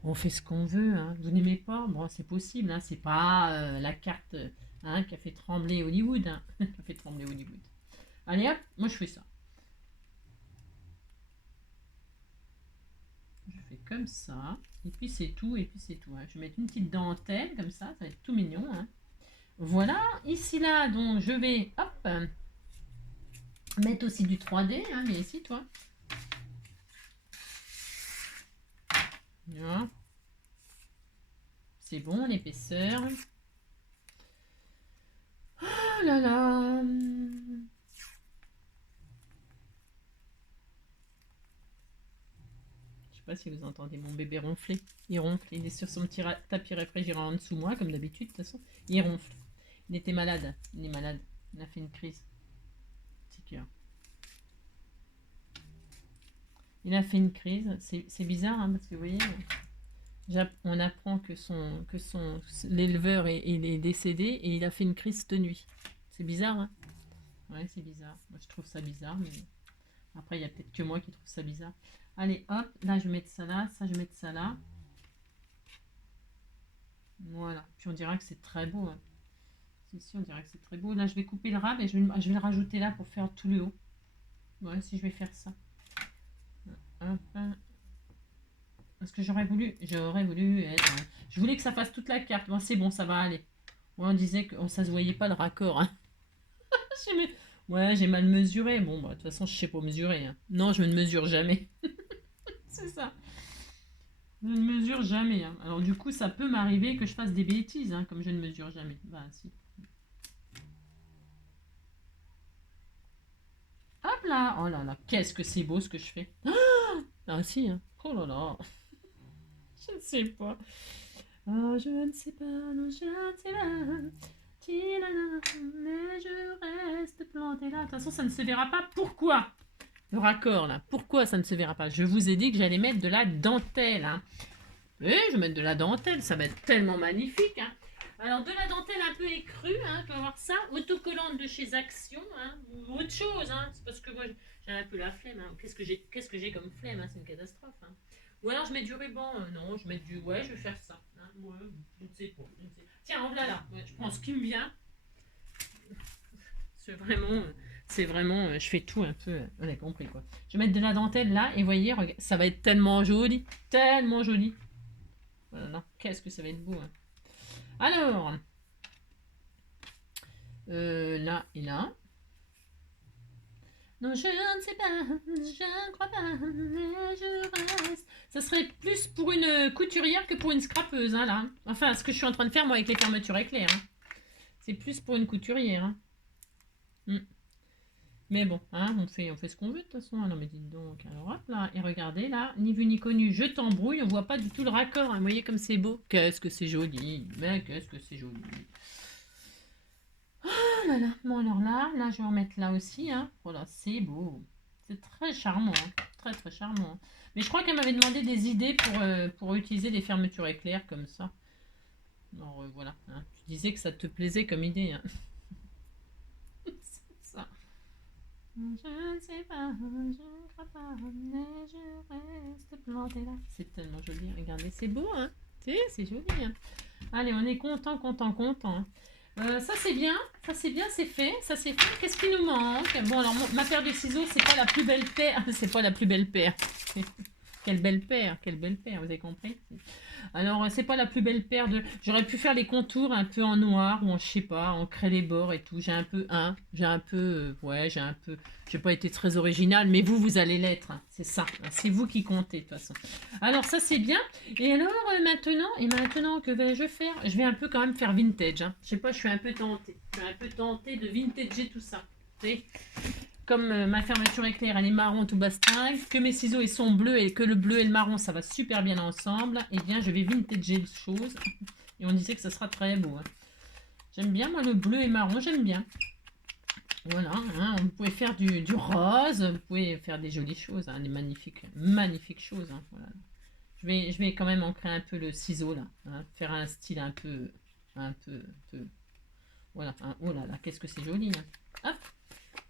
On fait ce qu'on veut. Hein. Vous n'aimez pas? Bon, c'est possible. Hein. C'est pas la carte hein, qui a fait trembler Hollywood. Hein. Qui a fait trembler Hollywood. Allez hop, moi je fais ça. Je fais comme ça. Et puis c'est tout. Et puis c'est tout. Hein. Je vais mettre une petite dentelle comme ça. Ça va être tout mignon. Hein. Voilà. Ici là, donc je vais hop mettre aussi du 3D. Hein, mais ici toi. Voilà. C'est bon l'épaisseur. Oh là là. Je sais pas si vous entendez mon bébé ronfler. Il ronfle. Il est sur son petit tapis réfrigérant en dessous de moi, comme d'habitude de toute façon. Il ronfle. Il était malade. Il est malade. Il a fait une crise. Petit cœur. Il a fait une crise. C'est bizarre hein, parce que vous voyez, on apprend que l'éleveur il est décédé et il a fait une crise cette nuit. C'est bizarre, hein? Ouais, c'est bizarre. Moi, je trouve ça bizarre, mais après, il y a peut-être que moi qui trouve ça bizarre. Allez, hop, là, je vais mettre ça là, ça, je vais mettre ça là. Voilà. Puis on dira que c'est très beau. Hein. Ici, on dirait que c'est très beau. Là, je vais couper le rab et je vais le rajouter là pour faire tout le haut. Ouais, si je vais faire ça. Hop. Parce que j'aurais voulu être... Je voulais que ça fasse toute la carte. Bon, c'est bon, ça va aller. Ouais, on disait que ça se voyait pas le raccord, hein. J'ai mes- Ouais, j'ai mal mesuré. Bon, bah, de toute façon, je sais pas mesurer, hein. Non, je ne mesure jamais. C'est ça. Je ne mesure jamais, hein. Alors, du coup, ça peut m'arriver que je fasse des bêtises, hein, comme je ne mesure jamais. Bah, si. Hop là! Oh là là, qu'est-ce que c'est beau ce que je fais! Ah, si, hein. Oh là là! Je ne sais pas. Oh, je ne sais pas, non, je ne sais pas. Tilala, mais je reste plantée là. De toute façon, ça ne se verra pas. Pourquoi? Le raccord là. Pourquoi ça ne se verra pas? Je vous ai dit que j'allais mettre de la dentelle, hein. Et je vais mettre de la dentelle, ça va être tellement magnifique, hein. Alors, de la dentelle un peu écrue, hein, tu vas voir ça. Autocollante de chez Action, hein, ou autre chose, hein. C'est parce que moi, j'ai un peu la flemme, hein. Qu'est-ce que j'ai comme flemme, hein. C'est une catastrophe, hein. Ou alors, je mets du ruban. Non, je mets du. Ouais, je vais faire ça, hein. Ouais, je ne sais pas. Je ne sais. Tiens, en voilà. Ouais, je prends ce qui me vient. C'est vraiment. C'est vraiment. Je fais tout un peu. On a compris, quoi. Je vais mettre de la dentelle là, et voyez, regarde, ça va être tellement joli. Tellement joli. Voilà, qu'est-ce que ça va être beau, hein. Alors, là et là. Non, je ne sais pas, je ne crois pas, mais je reste. Ça serait plus pour une couturière que pour une scrapeuse, hein, là. Enfin, ce que je suis en train de faire, moi, avec les fermetures éclairs, hein. C'est plus pour une couturière, hein. Mm. Mais bon, hein, on fait ce qu'on veut, de toute façon. Ah non, mais dites donc. Alors, hop, là. Et regardez, là, ni vu ni connu, je t'embrouille. On voit pas du tout le raccord, hein. Vous voyez comme c'est beau. Qu'est-ce que c'est joli. Mais qu'est-ce que c'est joli. Oh là là. Bon, alors là, je vais en mettre là aussi, hein. Voilà, c'est beau. C'est très charmant, hein. Très, très charmant. Mais je crois qu'elle m'avait demandé des idées pour utiliser des fermetures éclairs comme ça. Alors, voilà, hein. Tu disais que ça te plaisait comme idée, hein. C'est ça. Je ne sais pas, je ne crois pas, mais je reste plantée là. C'est tellement joli, regardez, c'est beau, hein. C'est joli, hein. Allez, on est content, content, content, hein. Ça c'est bien, c'est fait, ça c'est fait. Qu'est-ce qui nous manque? Bon, alors ma paire de ciseaux, c'est pas la plus belle paire, c'est pas la plus belle paire. Quelle belle paire, vous avez compris? Alors, c'est pas la plus belle paire de. J'aurais pu faire les contours un peu en noir ou en, je sais pas, en créer les bords et tout. Ouais, j'ai un peu. J'ai pas été très originale, mais vous allez l'être, hein. C'est ça, hein. C'est vous qui comptez, de toute façon. Alors, ça, c'est bien. Et alors, maintenant, que vais-je faire? Je vais un peu quand même faire vintage, hein. Je sais pas, je suis un peu tentée. Je suis un peu tentée de vintager tout ça. Vous savez, comme ma fermeture éclair elle est marron tout bastringue, que mes ciseaux ils sont bleus et que le bleu et le marron ça va super bien ensemble, et bien je vais vintager les choses. Et on disait que ça sera très beau, hein. J'aime bien moi le bleu et marron, j'aime bien. Voilà, hein, vous pouvez faire du rose, vous pouvez faire des jolies choses, hein, des magnifiques choses, hein, voilà. Je vais quand même ancrer un peu le ciseau là, hein, faire un style un peu, voilà, hein. Oh là là, qu'est-ce que c'est joli, hein. Hop.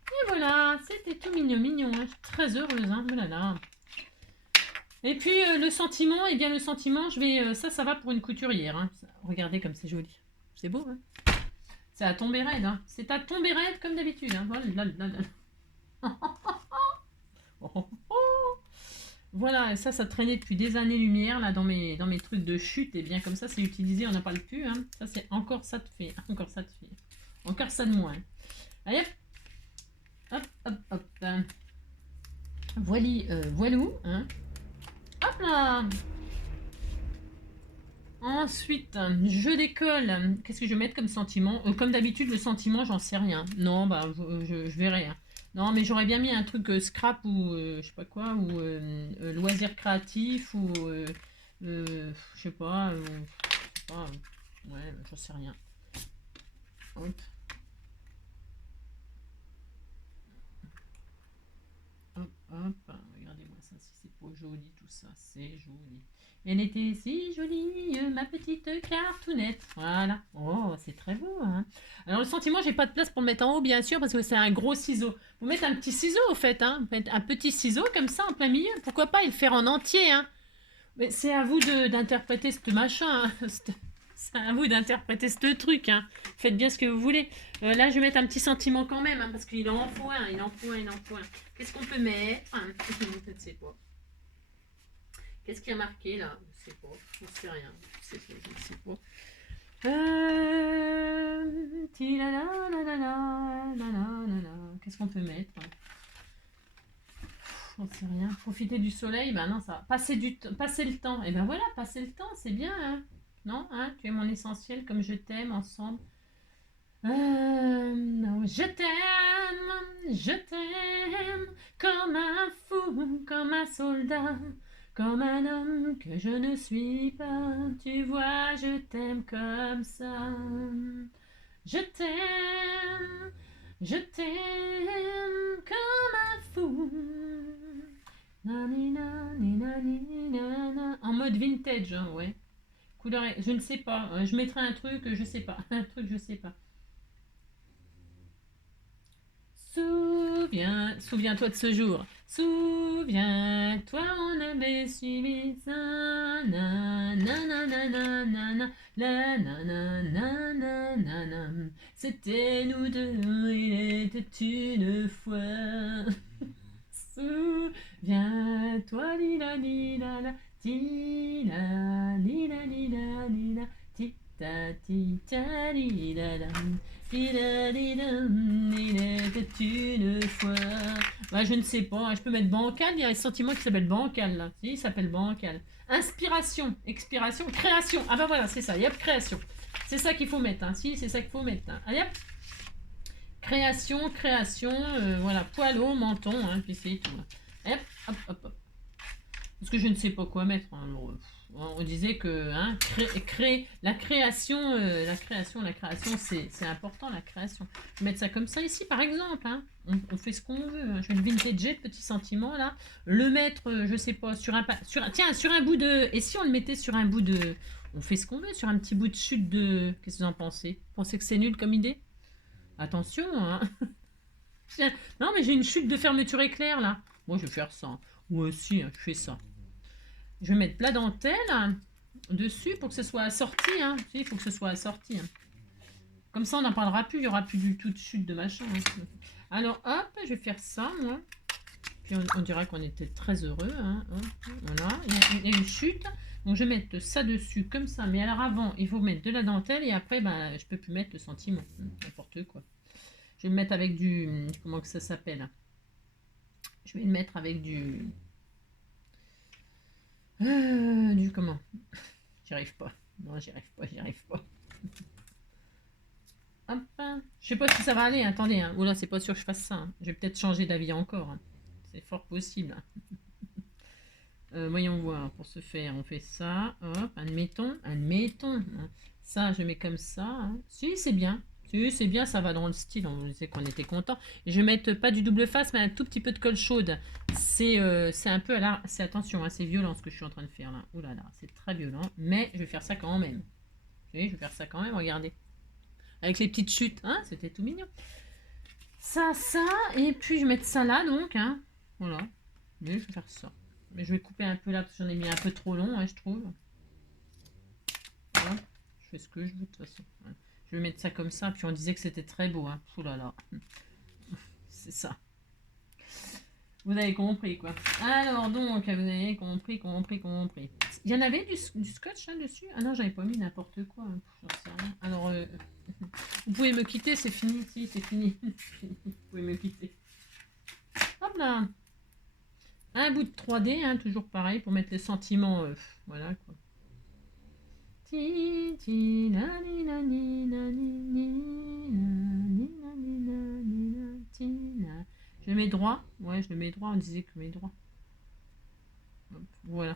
Et voilà, c'était tout mignon, mignon, hein. Je suis très heureuse, hein. Oh là là. Et puis le sentiment, eh bien le sentiment, ça va pour une couturière, hein. Regardez comme c'est joli. C'est beau, hein. C'est à tomber raide, hein. C'est à tomber raide comme d'habitude, hein. Voilà, là, là. Oh, oh, oh. Voilà, et ça traînait depuis des années-lumière là dans mes trucs de chute, et bien comme ça c'est utilisé, on n'a pas le pu, hein. Ça c'est encore ça de fait, encore ça de fait, encore ça de moins. Allez hop, hop, hop, hop. Voilou, hein. Hop là. Ensuite, je décolle. Qu'est-ce que je vais mettre comme sentiment? Comme d'habitude, le sentiment, j'en sais rien. Non, bah, je verrai, hein. Non, mais j'aurais bien mis un truc scrap ou je sais pas quoi, ou loisir créatif, ou je sais pas, ouais, j'en sais rien. Hop, hop, hop. Regardez-moi ça, si c'est pas joli tout ça, c'est joli. Elle était si jolie, ma petite cartounette. Voilà. Oh, c'est très beau, hein. Alors, le sentiment, j'ai pas de place pour le mettre en haut, bien sûr, parce que c'est un gros ciseau. Vous mettez un petit ciseau, au fait, hein. Mettre un petit ciseau, comme ça, en plein milieu. Pourquoi pas, et le faire en entier, hein. Mais c'est à vous d'interpréter ce machin, hein. C'est à vous d'interpréter ce truc, hein. Faites bien ce que vous voulez. Là, je vais mettre un petit sentiment quand même, hein, parce qu'il en faut un, il en faut un, il en faut un. Qu'est-ce qu'on peut mettre? Je ne sais pas. Qu'est-ce qui a marqué là? Je ne sais pas, je ne sais rien. Je ne sais pas. Qu'est-ce qu'on peut mettre? J'en sais rien. Profiter du soleil, ben non, ça va. Passer le temps. Et ben voilà, passer le temps, c'est bien, hein. Non, hein, tu es mon essentiel comme je t'aime ensemble. Je t'aime comme un fou, comme un soldat, comme un homme que je ne suis pas. Tu vois, je t'aime comme ça. Je t'aime comme un fou. En mode vintage, hein, ouais. Couleur, je ne sais pas. Je mettrai un truc, je sais pas. Un truc, je sais pas. Souviens-toi de ce jour. Souviens-toi, on avait suivi ça. Na, na, na, na, na, na, na, la, na, na, na, na, na, na. C'était nous deux, il était une fois. Souviens-toi, lila, lila, la, tila, lila, lila, lila, tita, tita, lila, la. Il était une fois. Ouais, je ne sais pas. Je peux mettre bancal. Il y a un sentiment qui s'appelle bancal là. Si, il s'appelle bancal. Inspiration, expiration, création. Ah bah voilà, c'est ça. Yep, création. C'est ça qu'il faut mettre. Hein. Si, c'est ça qu'il faut mettre. Hein. Allez hop. Création, voilà. Poileau, menton. Hein, puis c'est tout. Hop, hop, hop, hop. Parce que je ne sais pas quoi mettre. Hein. Alors, on disait que hein, la création, c'est important, la création. Je vais mettre ça comme ça ici, par exemple. Hein. On fait ce qu'on veut. Hein. Je vais le vintage, petit sentiment, là. Le mettre, je sais pas, sur un bout de... Et si on le mettait sur un bout de... On fait ce qu'on veut, sur un petit bout de chute de... Qu'est-ce que vous en pensez? Vous pensez que c'est nul comme idée? Attention, hein. Non, mais j'ai une chute de fermeture éclair, là. Moi, je vais faire ça. Moi aussi, hein, je fais ça. Je vais mettre plat dentelle dessus pour que ce soit assorti. Hein. Il faut que ce soit assorti. Hein. Comme ça, on n'en parlera plus. Il n'y aura plus du tout de chute de machin. Hein. Alors, hop, je vais faire ça, moi. Puis on dira qu'on était très heureux. Hein. Voilà, il y a une chute. Donc, je vais mettre ça dessus comme ça. Mais alors, avant, il faut mettre de la dentelle. Et après, ben, je peux plus mettre le sentiment. N'importe quoi. Je vais le mettre avec du... Comment que ça s'appelle? Je vais le mettre avec du... comment? J'y arrive pas. Non, j'y arrive pas. Hop, hein. Je sais pas si ça va aller, attendez. Hein. Oula, c'est pas sûr que je fasse ça. Hein. Je vais peut-être changer d'avis encore. Hein. C'est fort possible. Voyons voir. Pour ce faire, on fait ça. Hop, admettons. Hein. Ça, je mets comme ça. Hein. Si, c'est bien. Si, c'est bien, ça va dans le style. On disait qu'on était content. Je vais mettre pas du double face, mais un tout petit peu de colle chaude. C'est un peu à la... C'est attention, hein, c'est violent ce que je suis en train de faire là. Ouh là là, c'est très violent. Mais je vais faire ça quand même. Oui, je vais faire ça quand même, regardez. Avec les petites chutes, hein, c'était tout mignon. Ça, et puis je vais mettre ça là donc, hein. Voilà. Mais je vais faire ça. Mais je vais couper un peu là parce que j'en ai mis un peu trop long, hein, je trouve. Voilà. Je fais ce que je veux de toute façon. Ouais. Je vais mettre ça comme ça, puis on disait que c'était très beau, hein. Ouh là là. C'est ça. Vous avez compris, quoi. Alors, donc, vous avez compris. Il y en avait du scotch là-dessus? Ah non, j'avais pas mis n'importe quoi. Hein. J'en sais rien. Alors, vous pouvez me quitter, c'est fini. Si, c'est fini. Vous pouvez me quitter. Hop là. Un bout de 3D, hein, toujours pareil, pour mettre les sentiments. Voilà, quoi. Je le mets droit. Ouais, je le mets droit. On disait que je mets droit. Hop, voilà.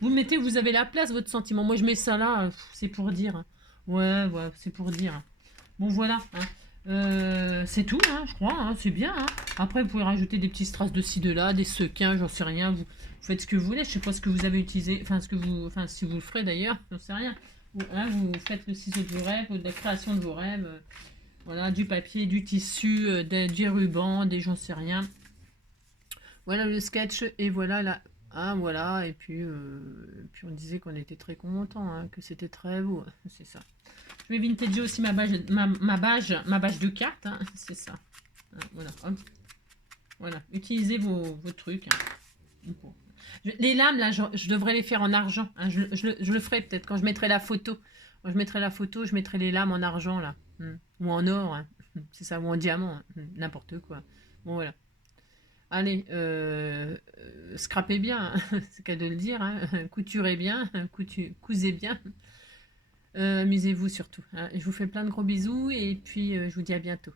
Vous mettez où vous avez la place, votre sentiment. Moi, je mets ça là. C'est pour dire. Ouais, c'est pour dire. Bon, voilà. Hein. C'est tout, hein, je crois. Hein, c'est bien. Hein. Après, vous pouvez rajouter des petits strass de ci, de là, des sequins, j'en sais rien. Vous faites ce que vous voulez. Je sais pas ce que vous avez utilisé. Enfin, si vous le ferez d'ailleurs, j'en sais rien. Hein, vous faites le ciseau de vos rêves, de la création de vos rêves. Voilà, du papier, du tissu, du ruban, des j'en sais rien. Voilà le sketch et voilà là. Ah voilà, et puis on disait qu'on était très content, hein, que c'était très beau, c'est ça. Je vais vintager aussi ma bâche de cartes, hein, c'est ça. Voilà, hop. Voilà, utilisez vos trucs. Hein. Les lames là, je devrais les faire en argent. Hein, je le ferai peut-être quand je mettrai la photo. Quand je mettrai la photo, je mettrai les lames en argent, là. Ou en or, hein. C'est ça, ou en diamant, hein. N'importe quoi. Bon, voilà. Allez, scrapez bien, hein. C'est qu'à de le dire, hein. Couturez bien, cousez bien. Amusez-vous surtout, hein. Je vous fais plein de gros bisous et puis je vous dis à bientôt.